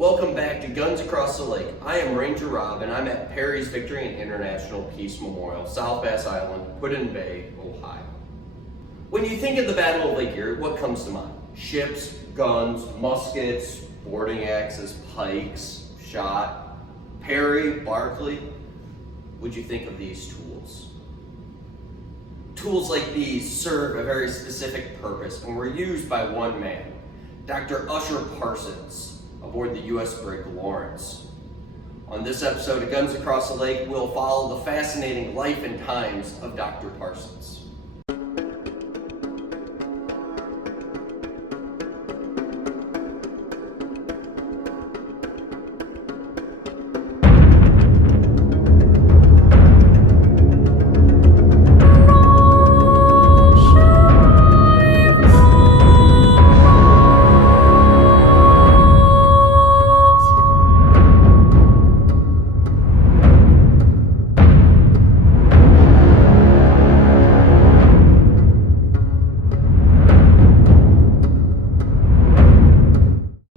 Welcome back to Guns Across the Lake. I am Ranger Rob and I'm at Perry's Victory and International Peace Memorial, South Bass Island, Put-in-Bay, Ohio. When you think of the Battle of Lake Erie, what comes to mind? Ships, guns, muskets, boarding axes, pikes, shot. Perry, Barclay. Would you think of these tools? Tools like these serve a very specific purpose and were used by one man, Dr. Usher Parsons, aboard the U.S. brig Lawrence. On this episode of Guns Across the Lake, we'll follow the fascinating life and times of Dr. Parsons.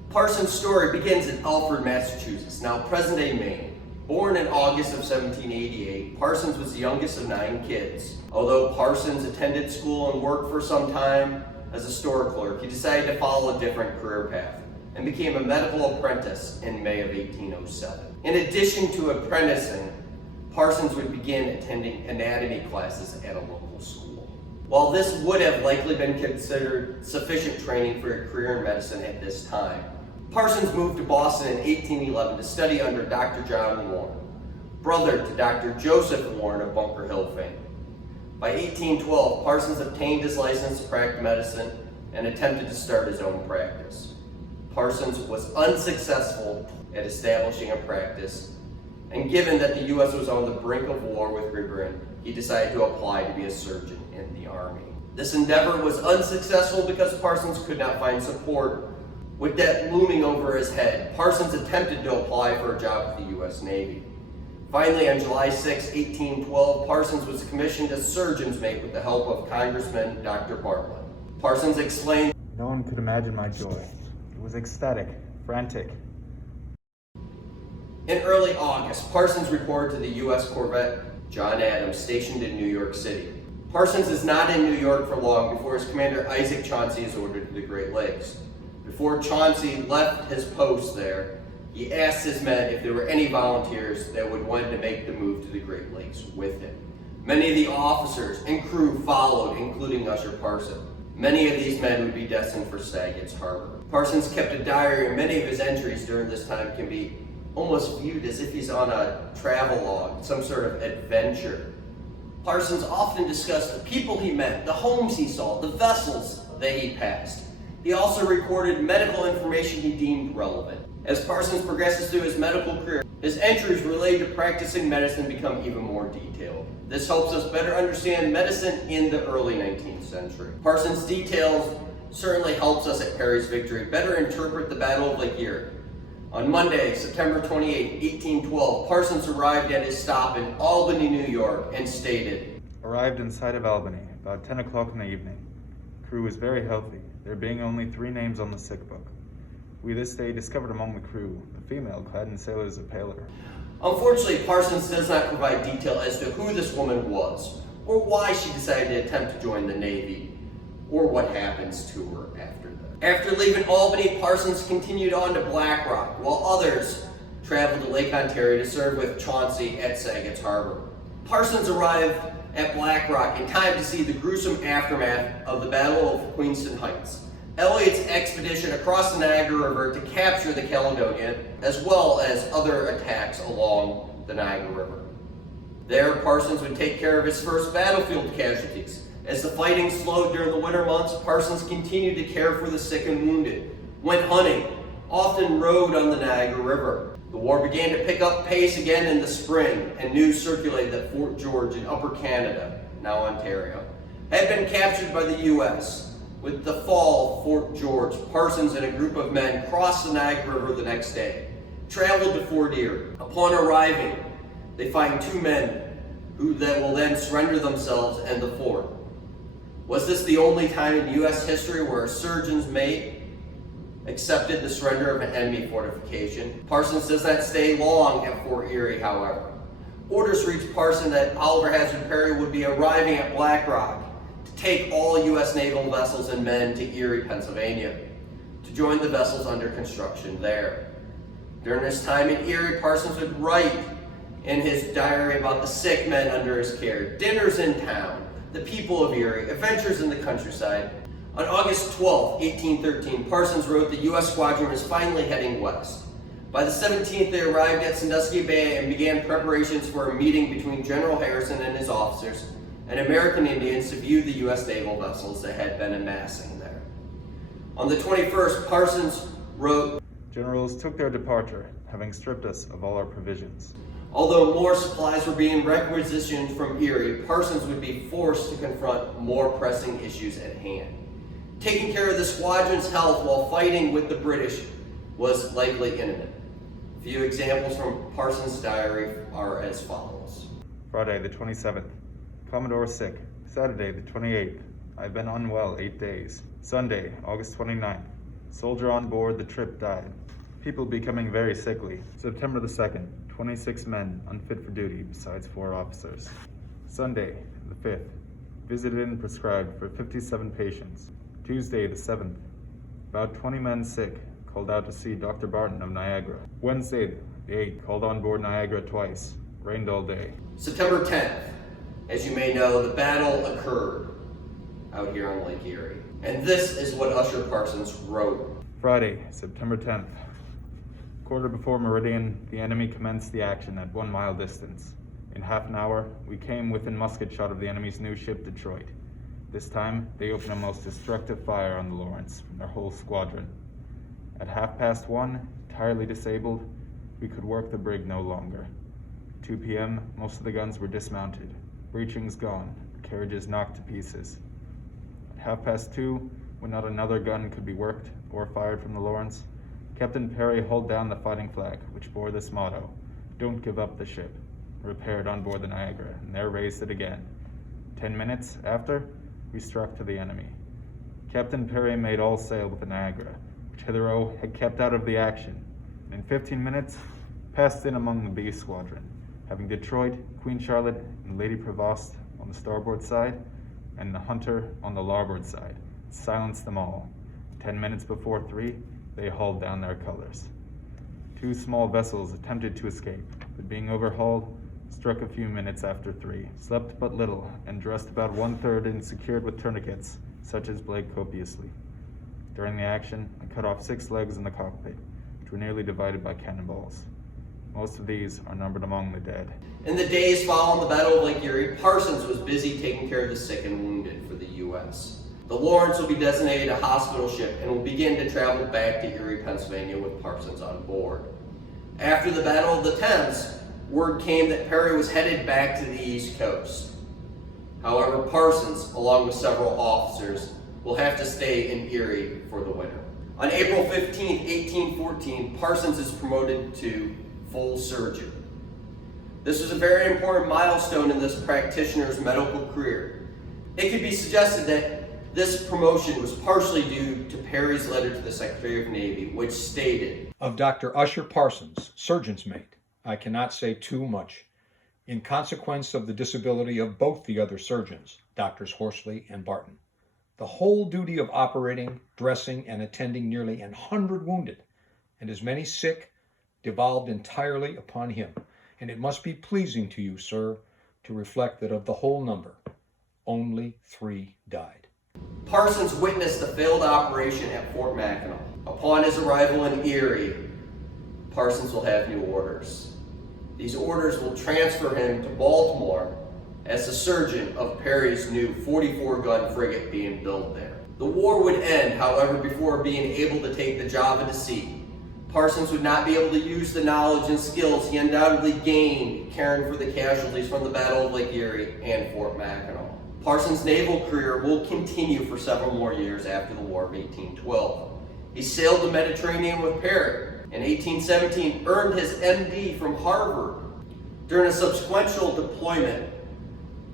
Parsons' story begins in Alfred, Massachusetts, now present-day Maine. Born in August of 1788, Parsons was the youngest of 9 kids. Although Parsons attended school and worked for some time as a store clerk, he decided to follow a different career path and became a medical apprentice in May of 1807. In addition to apprenticing, Parsons would begin attending anatomy classes at a local school. While this would have likely been considered sufficient training for a career in medicine at this time, Parsons moved to Boston in 1811 to study under Dr. John Warren, brother to Dr. Joseph Warren of Bunker Hill fame. By 1812, Parsons obtained his license to practice medicine and attempted to start his own practice. Parsons was unsuccessful at establishing a practice, and given that the U.S. was on the brink of war with Great Britain, he decided to apply to be a surgeon in the Army. This endeavor was unsuccessful because Parsons could not find support. With debt looming over his head, Parsons attempted to apply for a job with the U.S. Navy. Finally, on July 6, 1812, Parsons was commissioned as surgeon's mate with the help of Congressman Dr. Bartlett. Parsons explained, "No one could imagine my joy. It was ecstatic, frantic." In early August, Parsons reported to the U.S. corvette John Adams, stationed in New York City. Parsons is not in New York for long before his commander Isaac Chauncey is ordered to the Great Lakes. Before Chauncey left his post there, he asked his men if there were any volunteers that would want to make the move to the Great Lakes with him. Many of the officers and crew followed, including Usher Parsons. Many of these men would be destined for Saga's Harbor. Parsons kept a diary, and many of his entries during this time can be almost viewed as if he's on a travel log, some sort of adventure. Parsons often discussed the people he met, the homes he saw, the vessels that he passed. He also recorded medical information he deemed relevant. As Parsons progresses through his medical career, his entries related to practicing medicine become even more detailed. This helps us better understand medicine in the early 19th century. Parsons' details certainly helps us at Perry's Victory better interpret the Battle of Lake Erie. On Monday, September 28, 1812, Parsons arrived at his stop in Albany, New York, and stated, "Arrived in sight of Albany about 10 o'clock in the evening. Crew was very healthy, there being only 3 names on the sick book. We this day discovered among the crew a female clad in sailor's apparel." Unfortunately, Parsons does not provide detail as to who this woman was, or why she decided to attempt to join the Navy, or what happens to her after that. After leaving Albany, Parsons continued on to Black Rock, while others traveled to Lake Ontario to serve with Chauncey at Saga's Harbor. Parsons arrived at Black Rock in time to see the gruesome aftermath of the Battle of Queenston Heights, Elliott's expedition across the Niagara River to capture the Caledonia, as well as other attacks along the Niagara River. There, Parsons would take care of his first battlefield casualties. As the fighting slowed during the winter months, Parsons continued to care for the sick and wounded, went hunting, often rode on the Niagara River. The war began to pick up pace again in the spring, and news circulated that Fort George in Upper Canada, now Ontario, had been captured by the U.S. With the fall of Fort George, Parsons and a group of men crossed the Niagara River the next day, traveled to Fort Erie. Upon arriving, they find 2 men that will then surrender themselves and the fort. Was this the only time in U.S. history where a surgeon's mate accepted the surrender of an enemy fortification. Parsons does not stay long at Fort Erie, however. Orders reached Parsons that Oliver Hazard Perry would be arriving at Black Rock to take all U.S. naval vessels and men to Erie, Pennsylvania, to join the vessels under construction there. During his time in Erie, Parsons would write in his diary about the sick men under his care, dinners in town, the people of Erie, adventures in the countryside. On August 12, 1813, Parsons wrote the U.S. squadron was finally heading west. By the 17th, they arrived at Sandusky Bay and began preparations for a meeting between General Harrison and his officers and American Indians to view the U.S. naval vessels that had been amassing there. On the 21st, Parsons wrote, Generals took their departure, having stripped us of all our provisions. Although more supplies were being requisitioned from Erie, Parsons would be forced to confront more pressing issues at hand. Taking care of the squadron's health while fighting with the British was likely imminent. A few examples from Parsons' diary are as follows. Friday the 27th. Commodore sick. Saturday the 28th. I've been unwell 8 days. Sunday, August 29th. Soldier on board the trip died. People becoming very sickly. September the 2nd. 26 men unfit for duty besides 4 officers. Sunday the 5th. Visited and prescribed for 57 patients. Tuesday the 7th. About 20 men sick. Called out to see Dr. Barton of Niagara. Wednesday the 8th. Called on board Niagara twice. Rained all day. September 10th. As you may know, the battle occurred out here on Lake Erie. And this is what Usher Parsons wrote. Friday, September 10th. Quarter before meridian, the enemy commenced the action at 1 mile distance. In half an hour, we came within musket shot of the enemy's new ship, Detroit. This time, they opened a most destructive fire on the Lawrence from their whole squadron. At 1:30, entirely disabled, we could work the brig no longer. 2 p.m., most of the guns were dismounted. Breechings gone, carriages knocked to pieces. At 2:30, when not another gun could be worked or fired from the Lawrence, Captain Perry hauled down the fighting flag, which bore this motto, "Don't give up the ship," repaired on board the Niagara, and there raised it again. 10 minutes after, we struck to the enemy. Captain Perry made all sail with the Niagara, which hitherto had kept out of the action, and in 15 minutes, passed in among the B squadron, having Detroit, Queen Charlotte, and Lady Prevost on the starboard side, and the Hunter on the larboard side, silenced them all. 10 minutes before 3, they hauled down their colors. 2 small vessels attempted to escape, but being overhauled, struck a few minutes after 3, slept but little, and dressed about 1/3 and secured with tourniquets, such as bled copiously. During the action, I cut off 6 legs in the cockpit, which were nearly divided by cannonballs. Most of these are numbered among the dead. In the days following the Battle of Lake Erie, Parsons was busy taking care of the sick and wounded for the U.S. The Lawrence will be designated a hospital ship and will begin to travel back to Erie, Pennsylvania with Parsons on board. After the Battle of the Thames, word came that Perry was headed back to the East Coast. However, Parsons, along with several officers, will have to stay in Erie for the winter. On April 15, 1814, Parsons is promoted to full surgeon. This was a very important milestone in this practitioner's medical career. It could be suggested that this promotion was partially due to Perry's letter to the Secretary of Navy, which stated, "Of Dr. Usher Parsons, surgeon's mate, I cannot say too much. In consequence of the disability of both the other surgeons, Drs. Horsley and Barton, the whole duty of operating, dressing, and attending nearly 100 wounded, and as many sick, devolved entirely upon him. And it must be pleasing to you, sir, to reflect that of the whole number, only 3 died." Parsons witnessed the failed operation at Fort Mackinac. Upon his arrival in Erie, Parsons will have new orders. These orders will transfer him to Baltimore as the surgeon of Perry's new 44-gun frigate being built there. The war would end, however, before being able to take the Java to sea. Parsons would not be able to use the knowledge and skills he undoubtedly gained caring for the casualties from the Battle of Lake Erie and Fort Mackinac. Parsons' naval career will continue for several more years after the War of 1812. He sailed the Mediterranean with Perry. In 1817, earned his MD from Harvard. During a subsequent deployment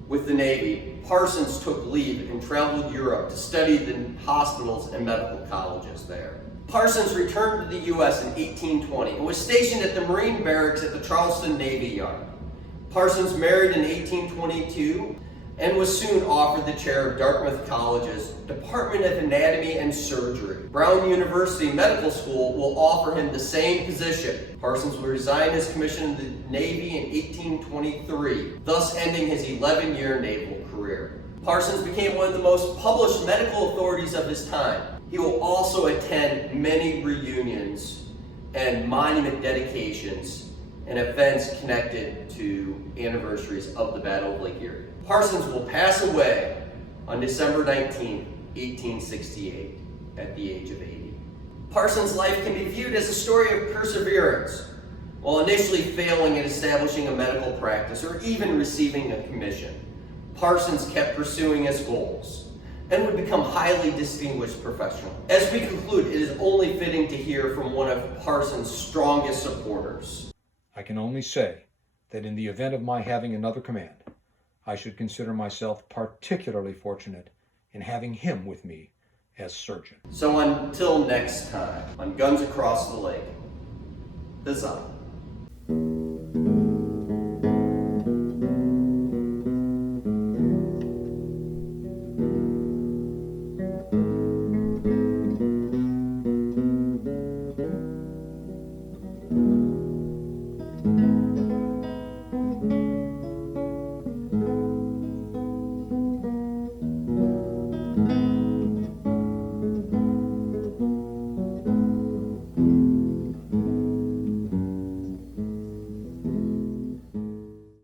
with the Navy, Parsons took leave and traveled Europe to study the hospitals and medical colleges there. Parsons returned to the U.S. in 1820 and was stationed at the Marine Barracks at the Charleston Navy Yard. Parsons married in 1822 and was soon offered the chair of Dartmouth College's Department of Anatomy and Surgery. Brown University Medical School will offer him the same position. Parsons would resign his commission in the Navy in 1823, thus ending his 11-year naval career. Parsons became one of the most published medical authorities of his time. He will also attend many reunions and monument dedications and events connected to anniversaries of the Battle of Lake Erie. Parsons will pass away on December 19, 1868, at the age of 80. Parsons' life can be viewed as a story of perseverance. While initially failing at establishing a medical practice or even receiving a commission, Parsons kept pursuing his goals and would become highly distinguished professional. As we conclude, it is only fitting to hear from one of Parsons' strongest supporters. I can only say that in the event of my having another command, I should consider myself particularly fortunate in having him with me as surgeon. So until next time, on Guns Across the Lake, huzzah.